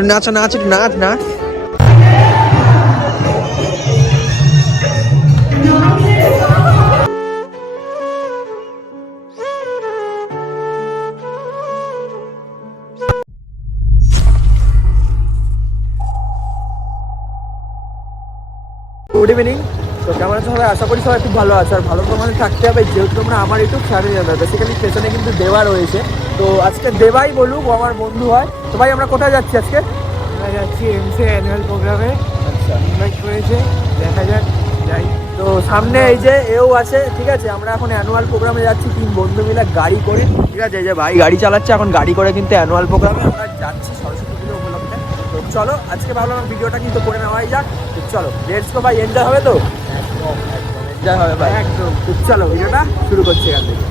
নাচ নাচ নাচ নাচ। Good evening. তো কেমন আছো সবাই? আশা করি সবাই খুব ভালো আছে, আর ভালো মানে থাকতে হবে, যেহেতু তোমরা আমার ইউটিউব চ্যানেলে যাবে। বেসিক্যালি স্টেশনে কিন্তু দেবা রয়েছে, তো আজকে দেবাই বলুক, ও আমার বন্ধু হয়। তো ভাই আমরা কোথায় যাচ্ছি আজকে? আমরা যাচ্ছি এমসি অ্যানুয়াল প্রোগ্রামে। আচ্ছা, ইনভাইট করেছে, দেখা যাক যাই। তো সামনে এই যে এও আছে, ঠিক আছে। আমরা এখন অ্যানুয়াল প্রোগ্রামে যাচ্ছি 3 বন্ধু মিলে গাড়ি করে, ঠিক আছে। এই যে ভাই গাড়ি চালাচ্ছে এখন, গাড়ি করে কিন্তু অ্যানুয়াল প্রোগ্রামে আমরা যাচ্ছি সরস্বতী পুজো উপলক্ষে। তো চলো আজকে ভাবলাম ভিডিওটা কিন্তু করে নেওয়াই যাক। তো চলো লেটস গো ভাই, এনজয় হবে তো? একদম এনজয় হবে ভাই, একদম। তো চলো ভিডিওটা শুরু করছি এখান থেকে।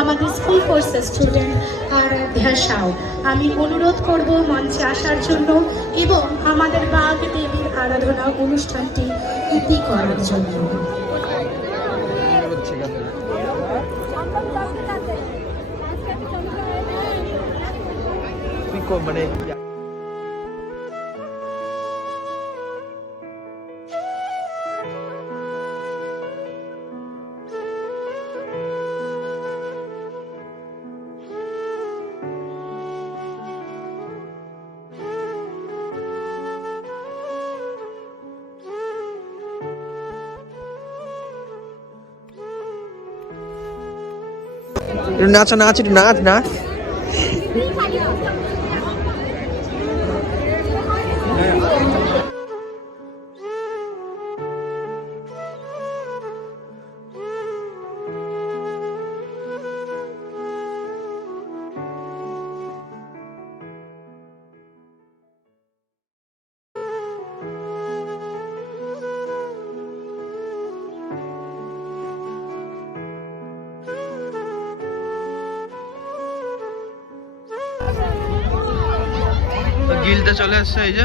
আমাদের স্কুল কোর্সের স্টুডেন্ট আরাধ্যা সাউ, আমি অনুরোধ করব মঞ্চে আসার জন্য এবং আমাদের বাগ দেবীর আরাধনা অনুষ্ঠানটি ইতি করার জন্য। মানে নাচ নাচ নাচ নাচ। গিলতে চলে আসছে, এই যে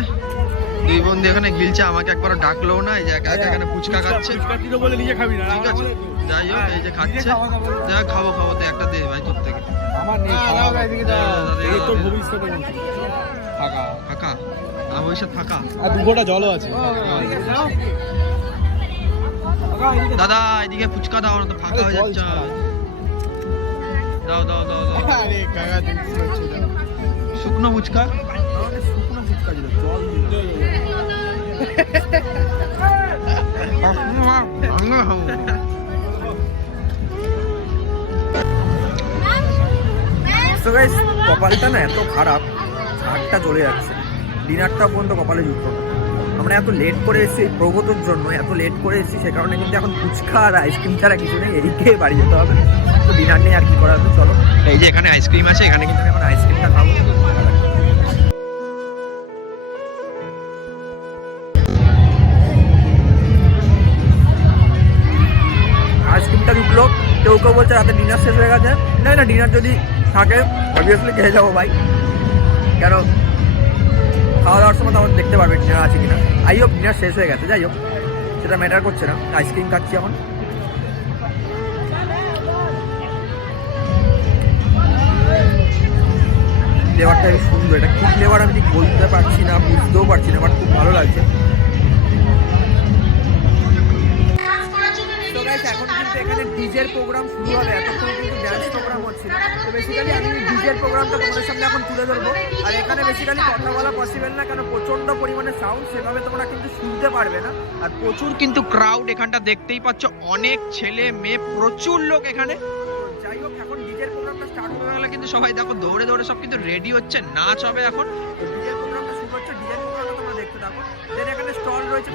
2 বন্ধু এখানে গিলছে, আমাকে একবারও ডাকলো না। এই যে একা একা এখানে ফুচকা খাচ্ছে, ঠিক আছে। যাই হোক, এই যে খাচ্ছে, যা খাবো খাবো, তো একটা দে ভাই তোর থেকে। ফাঁকা ভবিষ্যৎ ফাঁকা, আর 2 ঘন্টা জলও আছে। দাদা এদিকে ফুচকা দাও না, তো ফাঁকা হয়ে যাচ্ছে। দাও দাও দাও দাও, শুকনো ফুচকা। শুকনো ফুচকা দিল, জল কপালটা না এত খারাপ, ঝাড়টা জ্বলে যাচ্ছে। ডিনারটা পর্যন্ত কপালে জুটলো না। আমরা এত লেট করে এসেছি প্রগতর জন্য, এত লেট করে এসেছি, সে কারণে কিন্তু এখন ফুচকা আর আইসক্রিম ছাড়া কিছু নেই। এদিকে বাড়ি যেতে হবে, তো ডিনার নেই আর কি করা হবে। চলো, এই যে এখানে আইসক্রিম আছে, এখানে কিন্তু আমি এখন আইসক্রিমটা খাবো। আইসক্রিমটা ঢুকলো, কেউ কেউ বলছে রাতে ডিনার শেষ হয়ে গেছে। না, ডিনার যদি থাকে অবভিয়াসলি খেয়ে যাবো ভাই, কেন খাওয়া দাওয়ার সময় তো আমার দেখতে পারবে ডিনার আছে কিনা। আই হোক ডিনার শেষ হয়ে গেছে, যাই হোক সেটা ম্যাটার করছে না। আইসক্রিম খাচ্ছি এখন। ফ্লেভারটা খুব সুন্দর, এটা কি ফ্লেভার আমি ঠিক বলতে পারছি না, বুঝতেও পারছি না, বাট খুব ভালো লাগছে। এখন কিন্তু এখানে ডিজের প্রোগ্রাম শুরু হবে, এতক্ষণ কিন্তু ড্যান্স প্রোগ্রাম হচ্ছিল। তো বেসিক্যালি আমি ডিজের প্রোগ্রামটা তোমাদের সামনে এখন তুলে ধরবো। আর এখানে বেসিক্যালি কথা বলা পসিবল না, কারণ প্রচন্ড পরিমাণে সাউন্ড, সেভাবে তোমরা কিন্তু শুনতে পারবে না। আর প্রচুর কিন্তু ক্রাউড এখানটা দেখতেই পাচ্ছ, অনেক ছেলে মেয়ে, প্রচুর লোক এখানে। যাই হোক এখন ডিজের প্রোগ্রামটা স্টার্ট হয়ে গেলে কিন্তু সবাই দেখো দৌড়ে দৌড়ে সব কিন্তু রেডি হচ্ছে, নাচ হবে এখন। ডিজের প্রোগ্রামটা শুরু হচ্ছে, ডিজের প্রোগ্রামটা তোমরা দেখতে থাকো। দেন এখানে স্টল রয়েছে,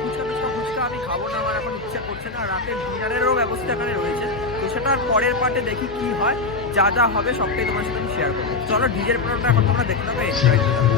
ফুচকা আমি খাবো না, আমার এখন ইচ্ছা করছে না। রাতের ডিনারেরও ব্যবস্থা এখানে রয়েছে, তো সেটা আর পরের পার্টে দেখি কি হয়। যা যা হবে সবটাই তোমার সাথে আমি শেয়ার করবো। চলো ডিজের প্রোগ্রামটা এখন তোমরা দেখতে থাকো, এনজয় করতে থাকো।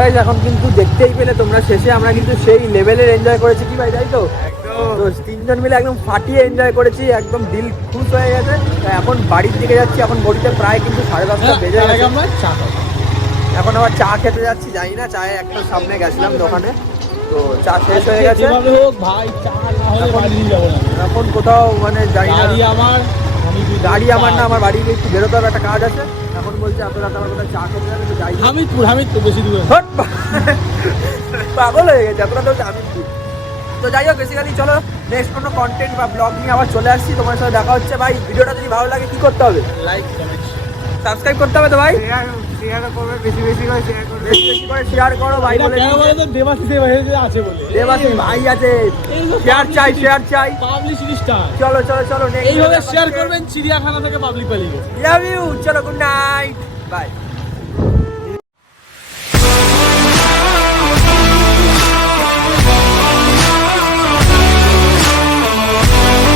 গাইস এখন কিন্তু দেখতেই পেলে তোমরা শেষে আমরা কিন্তু সেই লেভেলের এনজয় করেছি কি ভাই তাই তো তো তিনজন মিলে একদম ফাটিয়ে এনজয় করেছি একদম দিল খুশ হয়ে গেছে তা এখন বাড়ির দিকে যাচ্ছি এখন ঘড়িতে প্রায় কিন্তু 10:30 বেজে গেছে এখন আবার চা খেতে যাচ্ছি জানি না চায়ে একটা সামনে গেছিলাম দোকানে তো চা শেষ হয়ে গেছে এখন কোথাও মানে জানি না গাড়ি আমার না আমার বাড়ি একটু বেরোতে হবে একটা কাজ আছে এখন বলছে এত রাত আমার কোথাও চা খেতে যাবে তো যাই হামিদপুর বেশি দূরে পাগল হয়ে গেছে এত রাত হচ্ছে হামিদপুর তো যাই হোক বেসিক্যালি চলো নেক্সট কোনো কন্টেন্ট বা ব্লগ নিয়ে আবার চলে আসছি তোমার সাথে দেখা হচ্ছে ভাই ভিডিওটা যদি ভালো লাগে কি করতে হবে লাইক কমেন্ট সাবস্ক্রাইব করতে হবে তো ভাই শেয়ার করবে বেশি বেশি করে শেয়ার করবে বেশি বেশি করে শেয়ার করো ভাই বলে দেবাশিস আছে বলে দেবাশিস ভাই আছে শেয়ার চাই পাবলিসিটি স্টার চলো চলো চলো এইভাবে শেয়ার করবেন চিড়িয়াখানা থেকে পাবলিক পালিয়ে লাভ ইউ চলো গুড নাইট বাই